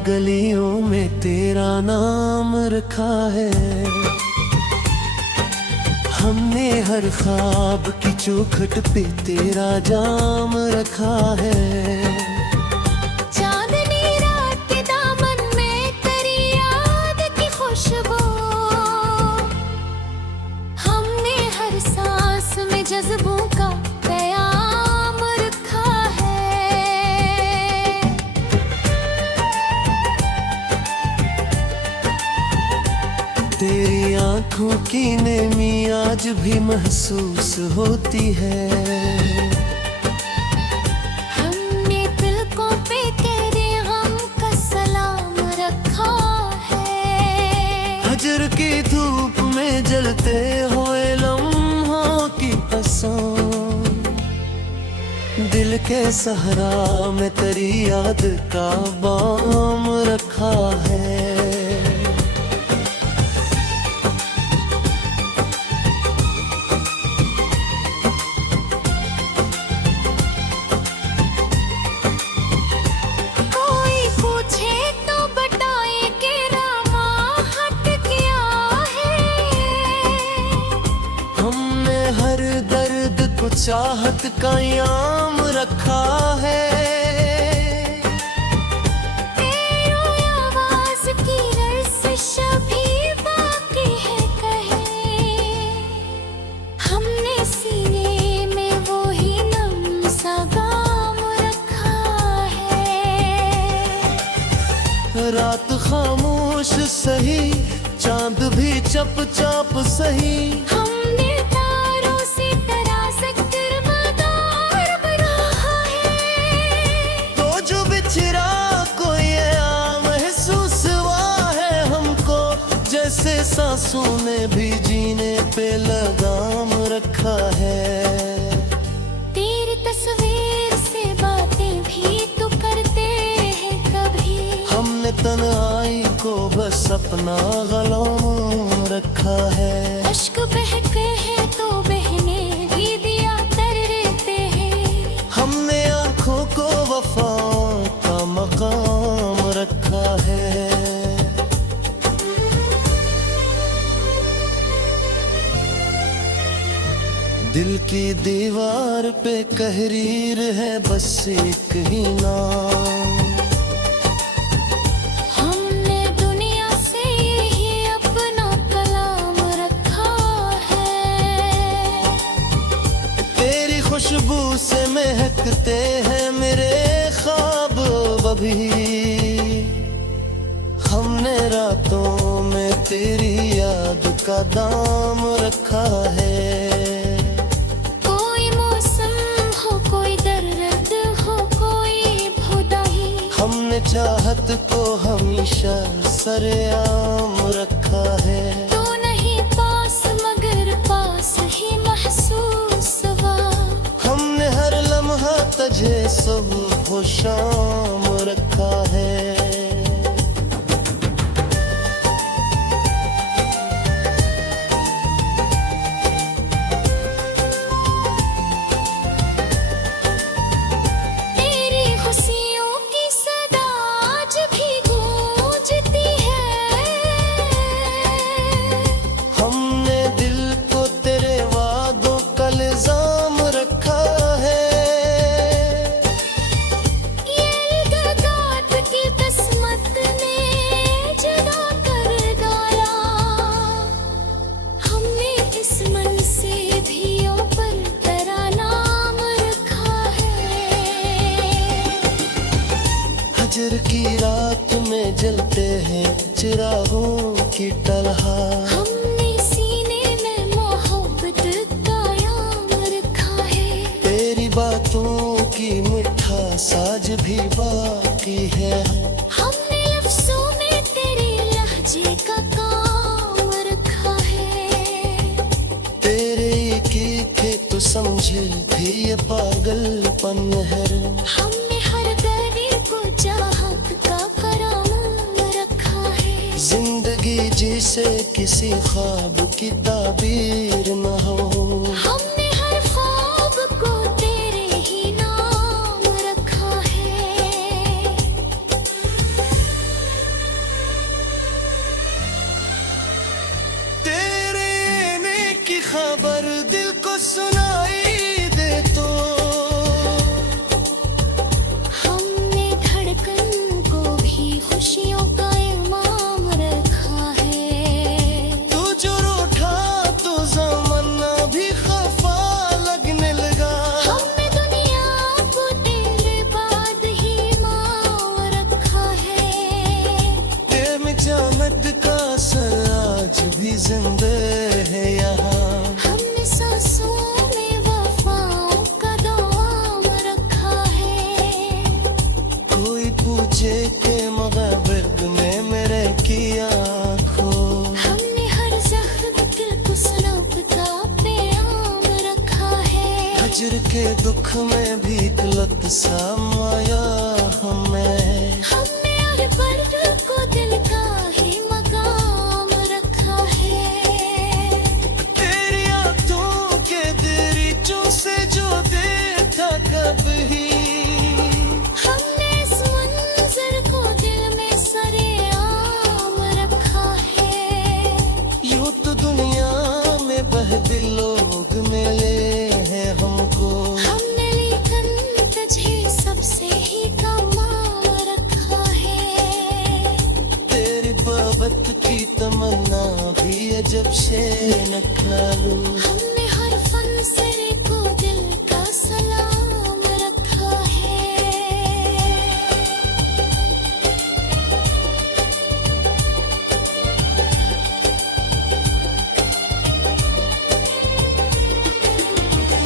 गलियों में तेरा नाम रखा है। हमने हर ख्वाब की चौखट पे तेरा जाम रखा है। चांदनी रात के दामन में तेरी याद की खुशबू, हमने हर सांस में जज्बों का कयाम रखा है। तेरी आंखों की नमी आज भी महसूस होती है। हमने तिलकों पे तेरे गम का सलाम रखा है। हजर की धूप में जलते हुए लम्हों की कसम, दिल के सहरा में तेरी याद का बाम रखा है। चाहत का याम रखा है। तेरी आवाज की रज़्श भी बाकी है कहीं, हमने सीने में वो ही नम सा गाम रखा है। रात खामोश सही, चांद भी चुपचाप सही, हमने जैसे सांसों ने भी जीने पे लगाम रखा है। तेरी तस्वीर से बातें भी तो करते हैं कभी, हमने तन्हाई को बस अपना गुलाम रखा है। अश्क बहते हैं तो बहने भी दिया करते हैं, हमने आंखों को वफा का मकाम रखा है। दिल की दीवार पे तहरीर है बस एक ही नाम, हमने दुनिया से यही अपना कलाम रखा है। तेरी खुशबू से महकते हैं मेरे ख्वाब अभी, हमने रातों में तेरी याद का दाम रखा है। चाहत को हमेशा सरेआम रखा है। तू नहीं पास मगर पास ही महसूस हुआ, हमने हर लम्हा तुझे सुबह व शाम रखा है। फजर की रात में जलते हैं चिरागों की तरह, हमने सीने में मोहब्बत का याम रखा है। तेरी बातों की मिठास आज भी बाकी है। हमने लफ्ज़ों में तेरे लहजे का काम रखा है। तेरे की तो समझे भी ये पागलपन है। हमने हर गली को चाहत का कराम रखा है। जिंदगी जिसे किसी ख्वाब की ताबीर न हो, हमने हर ख्वाब को तेरे ही नाम रखा है। जिंदे है यहाँ। हमने सांसों में वफाओं का दाम रखा है। कोई पूछे के मुग़ाबिर में मेरे किया खो। हमने हर ज़ख्म दिल को सनब का पैगाम रखा है। हजर के दुख में भी लत सा माया हमें। हमने हर पल को दिल का ही मकाम रखा है। तेरी आंखों के दरीचों से जो देखा कभी, हमने इस मंजर को दिल में सरेआम रखा है। यूं तो दुनिया में बहदे लोग मिले हैं हमको। हमने लेकिन तुझे सबसे ही कमाल रखा है। तेरी बाबत की तमन्ना भी अजब से नखालू। हमने हर फंसरे को दिल का सलाम रखा है।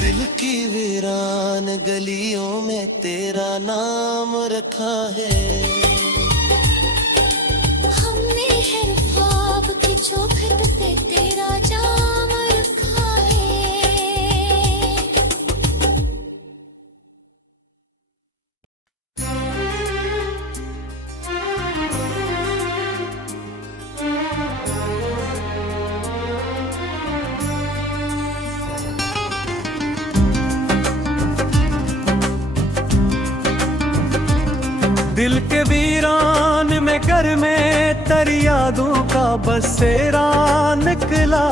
दिल की वीरान गलियों में तेरा नाम रखा है। हमने हर ख्वाब की चौखट पे तेरा जाम रखा है। दिल के वीरान में घर में तेरी यादों का बसेरा निकला।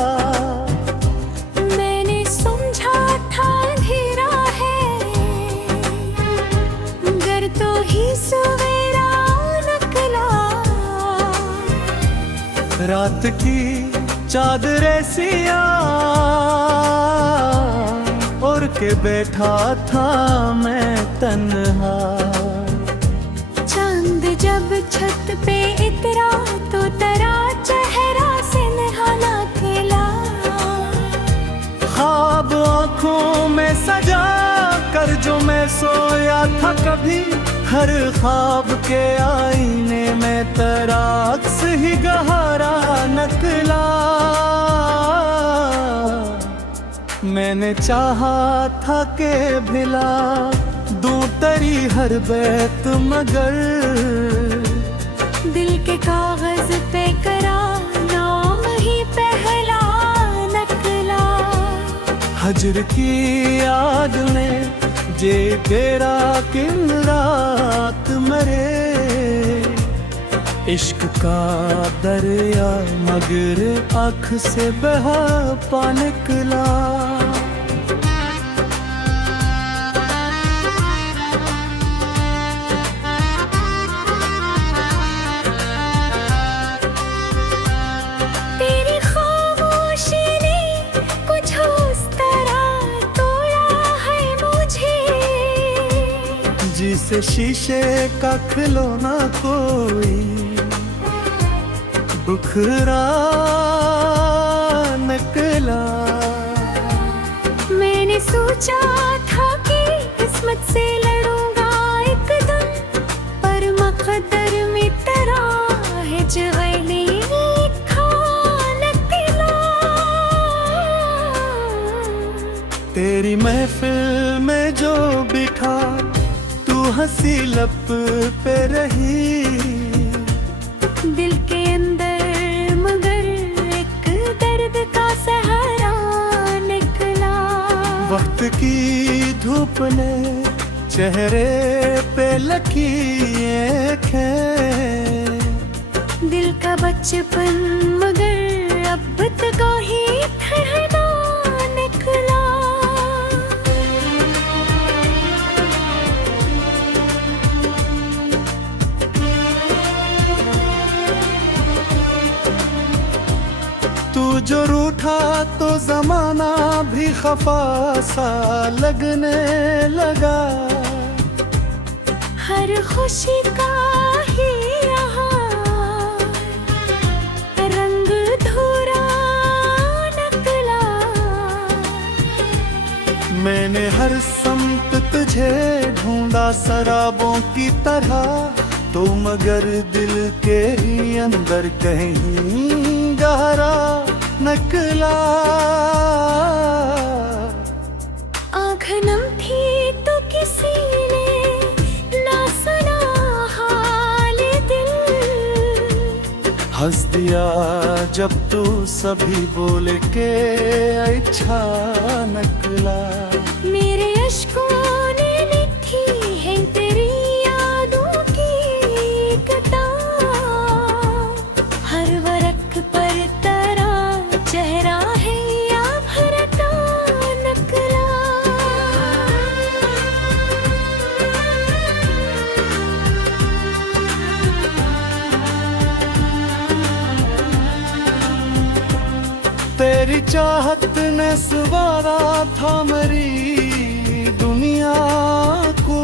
मैंने समझा था अंधेरा है, गर तो ही सवेरा निकला। रात की चादरें सिया ओढ़ के बैठा था मैं तन्हा। चांद जब छत पे इतरा तो तेरा चेहरा से निहाना खिला। ख्वाब आँखों में सजा कर जो मैं सोया था कभी, हर ख्वाब के आईने में तेरा अक्स ही गहरा नकला। मैंने चाहा था के भिला दूं तेरी हर बैत, मगर दिल के कागज पे करा नाम ही पहला नकला। हजर की याद में जे तेरा किन रात मरे। इश्क का दरिया मगर आँख से बहा पा निकला। तेरी खामोशी ने कुछ उस तरह तोड़ा है मुझे, जिसे शीशे का खिलौना कोई बुखरा निकला। मैंने सोचा था कि किस्मत से लड़ूंगा एक दिन, पर मकदर में तेरा है जगली लिखा नकला। तेरी महफिल में जो बिठा तू हंसी लब पे रही। दिल के अंदर मगर एक दर्द का सहारा निकला। वक्त की धूप ने चेहरे पे लकीरें हैं। दिल का बचपन मगर अब तक ही ठहरा निकला। तू जो रूठा तो जमाना भी खफा सा लगने लगा। हर खुशी का ही यहाँ रंग धुरा हर समत तुझे ढूंढा शराबों की तरह, तो मगर दिल के ही अंदर कहीं गहरा नकला। आँख नम थी तो किसी ने ना सुना हाल दिल, हंस दिया जब तू सभी बोल के अच्छा नकला। मेरे अश्कों ने लिखी है तेरी यादों की कतार, हर वरक पर तेरा चेहरा है या भरता नकला। तेरी चाहत ने सवारा था मेरी दुनिया को,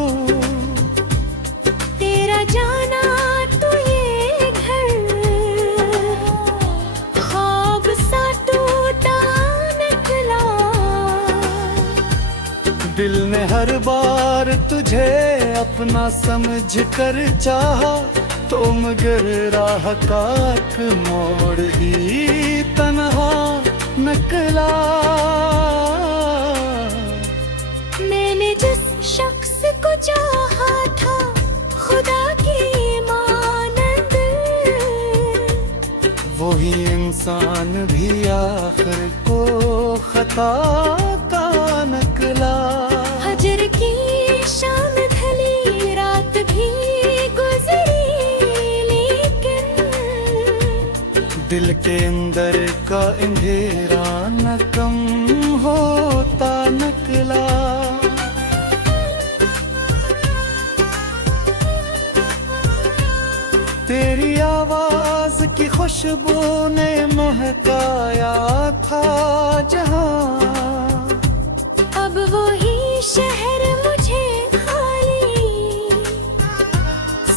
तेरा जाना तो ये घर ख्वाब सा टूटा निकला। दिल ने हर बार तुझे अपना समझ कर चाहा, तो मगर राह का एक मोड़ ही तन्हा नकला। मैंने जिस शख्स को चाहा था खुदा की मानंद, वही इंसान भी आखिर को खता का नकला। हजर की शाम ढली रात भी गुजरी, लेकिन दिल के अंदर का अंधेरा न कम होता नकला। तेरी आवाज की खुशबू ने महकाया था जहां, अब वही शहर मुझे खाली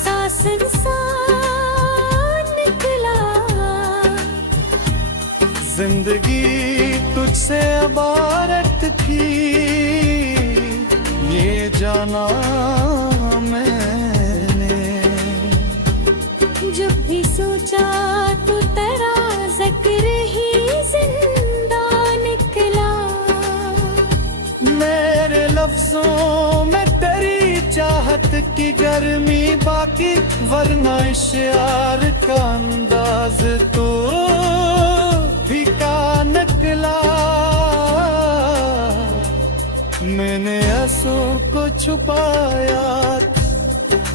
सा सुनसान निकला। जिंदगी तुझसे इबारत थी ये जाना मैंने, जब भी सोचा तो तेरा जिक्र ही जिंदा निकला। मेरे लफ्जों में तेरी चाहत की गर्मी बाकी, वरना इश्यार का अंदाज तो फीका नकला। मैंने आंसू को छुपाया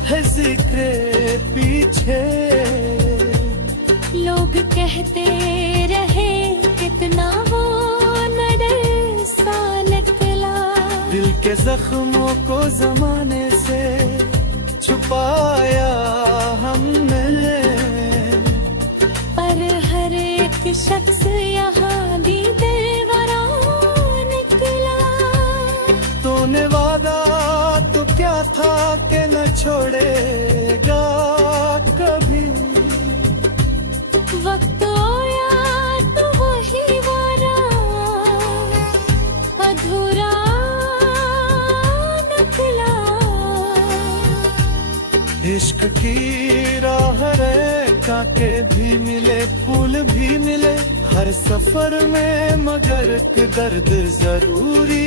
है जिक्र पीछे, लोग कहते रहे कितना वो नडर सा निकला। दिल के जख्मों को जमाने से छुपाया हमने, पर हर एक शख्स यहाँ भी दिलबरा निकला। तूने वादा तो क्या था कि न छोड़ेगा कभी, वक्त आया तो वही वारा अधूरा निकला। इश्क की राह रे कांटे भी मिले फूल भी मिले, हर सफर में मगर एक दर्द जरूरी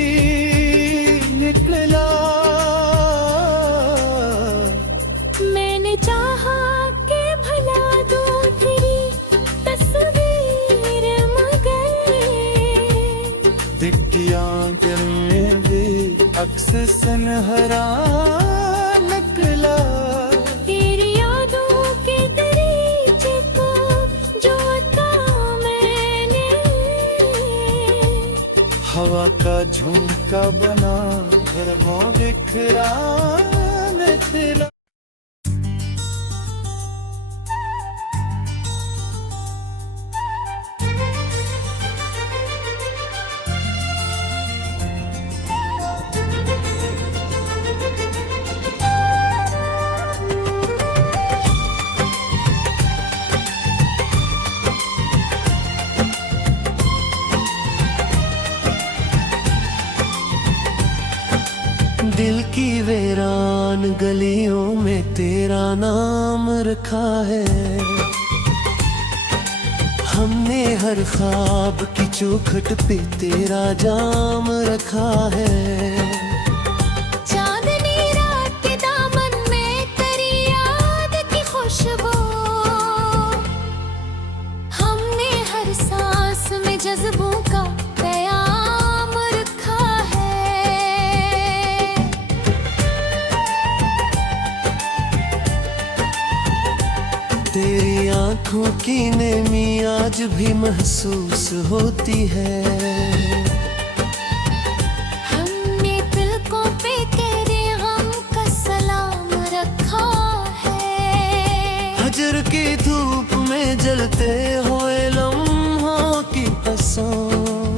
निकला। मैंने चाहा कि भला दूं तेरी तस्वीर मगर, दिखती आंखें में भी अक्स सुनहरा निकला। तेरी यादों के दरीचे को जोता मैंने, हवा का झुमका बना फिर वो बिखरा निकला। की वीरान गलियों में तेरा नाम रखा है। हमने हर ख्वाब की चौखट पे तेरा जाम रखा है। चांदनी रात के दामन में तेरी याद की खुशबू, हमने हर सांस में जज्बों का क़याम रखा है। तेरी आंखों की नेमी आज भी महसूस होती है। हमने तिलकों पे तेरे हम का सलाम रखा है। हजर की धूप में जलते हुए लम्हों की कसम,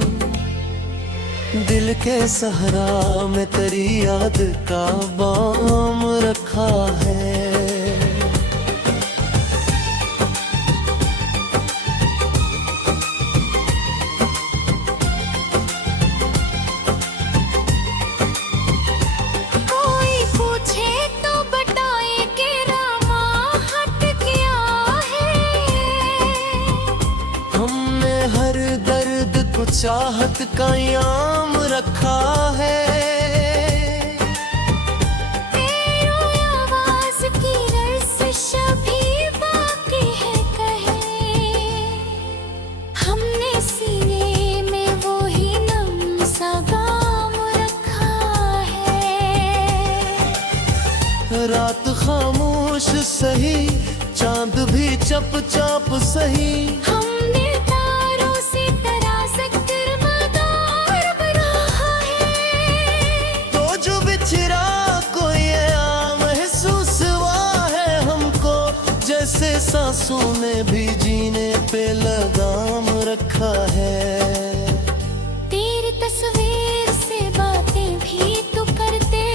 दिल के सहरा में तेरी याद का बाम रखा है। कोई पूछे तो बताए कि रामा हट गया है। हमने हर दर्द को चाहत का याम रखा है। तेरी आवाज की लर्ज़िश अभी बाकी है कहे। हमने सीने में वो ही नम सा गाम रखा है। रात खामोश सही, चांद भी चुपचाप सही। हमने तारों से तराश कर मदार बनाया है। तो जो बिछड़ा को ये महसूस हुआ है हमको, जैसे सांसों ने भी जीने पे लगाम रखा है। तेरी तस्वीर से बातें भी तो करते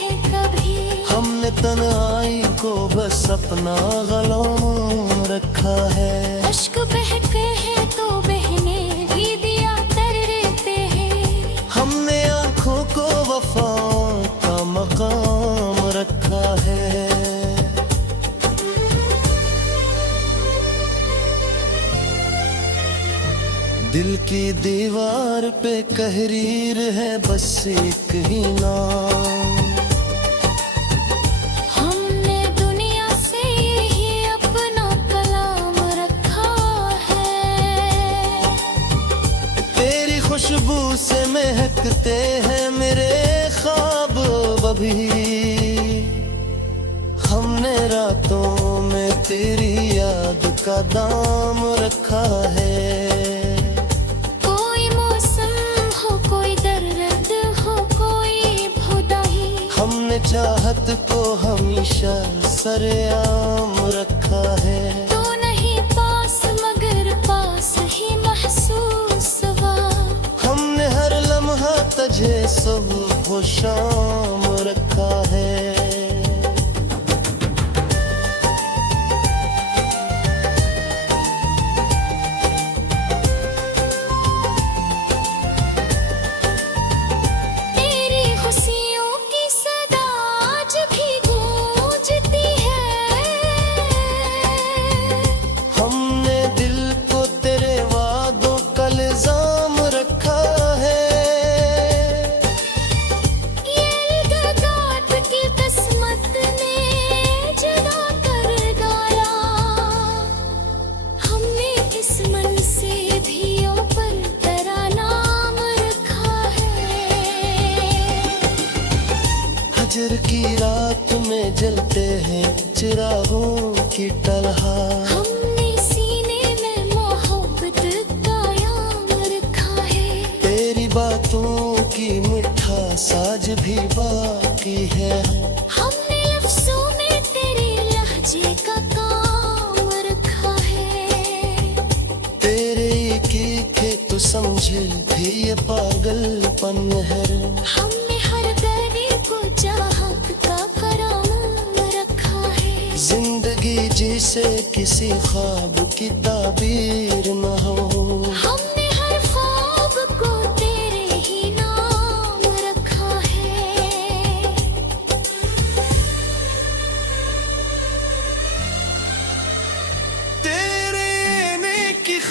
हैं कभी। हमने तन्हाई को बस अपना गुलाम रखा है। अश्क बहते हैं तो बहने भी दिया करते हैं। हमने आंखों को वफाओं का मकाम रखा है। दिल की दीवार पे तहरीर है बस एक ही नाम। हमने दुनिया से यही अपना कलाम रखा है। तेरी खुशबू से महकते हैं मेरे ख्वाब अभी। हमने रातों में तेरी याद का दाम रखा है। कोई मौसम हो, कोई दर्द हो, कोई भुदाई, हमने चाहत को हमेशा सरेआम रखा है। तो नहीं पास मगर पास ही महसूस हुआ। हमने हर लम्हा तुझे सुबह हो शाम रखा है। तेरी खुशियों की सदा आज भी गूंजती है। हमने दिल को तेरे वादों का इल्जाम रखा है। ये अलगागात की किस्मत ने जुदा कर डाला। हमने इस मन से भी ऊपर तेरा नाम रखा है। हजर की रात में जलते हैं चिरागों की टलहा। हमने सीने में मोहब्बत का याम रखा है। तेरी बातों की मिठास आज भी बाकी है। हमने लफ्ज़ों में तेरे लहजे का काम रखा है। तेरे की तू समझे भी ये पागलपन है। हमने हर गली को चाहत का कराम रखा है। जिंदगी जिसे किसी ख्वाब की ताबीर न हो। हमने हर ख्वाब को तेरे ही नाम रखा है।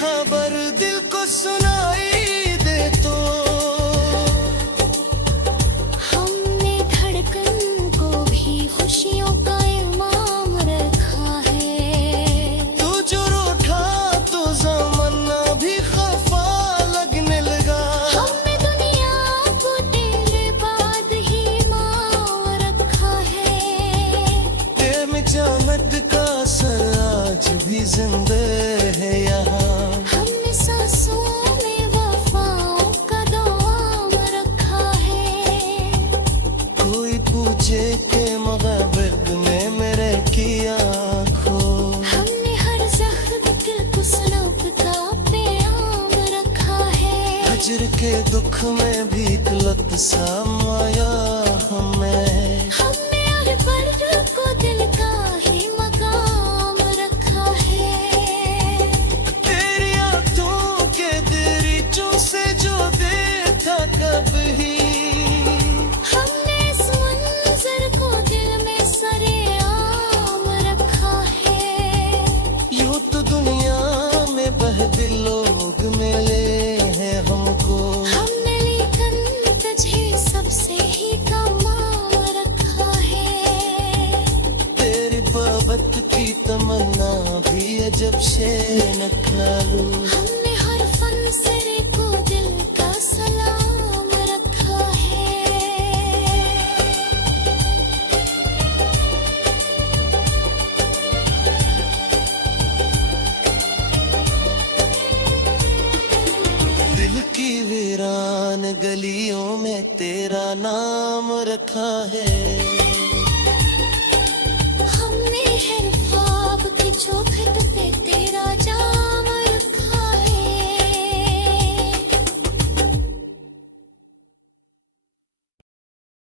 खबर दिल को सुनाई दे तो हमने धड़कन को भी खुशियों का इमाम रखा है। तू जो रूठा तो ज़माना भी खफा लगने लगा। हमने दुनिया को तेरे बाद ही माम रखा है। तेरे में जामत का असर आज भी जिंदा है यहाँ। हमने सांसों में वफाओं का दाम रखा है। कोई पूछे के मगरब ने मेरे किया खो। हमने हर जख्म दिल को सनब का प्याम रखा है। हजर के दुख में भी गलत समाया हमें। हमने हर पल को दिल का ही मकाम रखा है। तेरी आंखों के दरीचों से जो देखा कभी, हमने इस मंजर को दिल में सरेआम रखा है। यूं तो दुनिया में बहदिल लोग मिले हैं हमको। हमने लेकिन तुझे सबसे ही कमाल रखा है। तेरी मोहब्बत की तमन्ना भी अजब से नखालू। हमने हर फंसरे को दिल का सलाम रखा है। दिल की वीरान गलियों में तेरा नाम रखा है।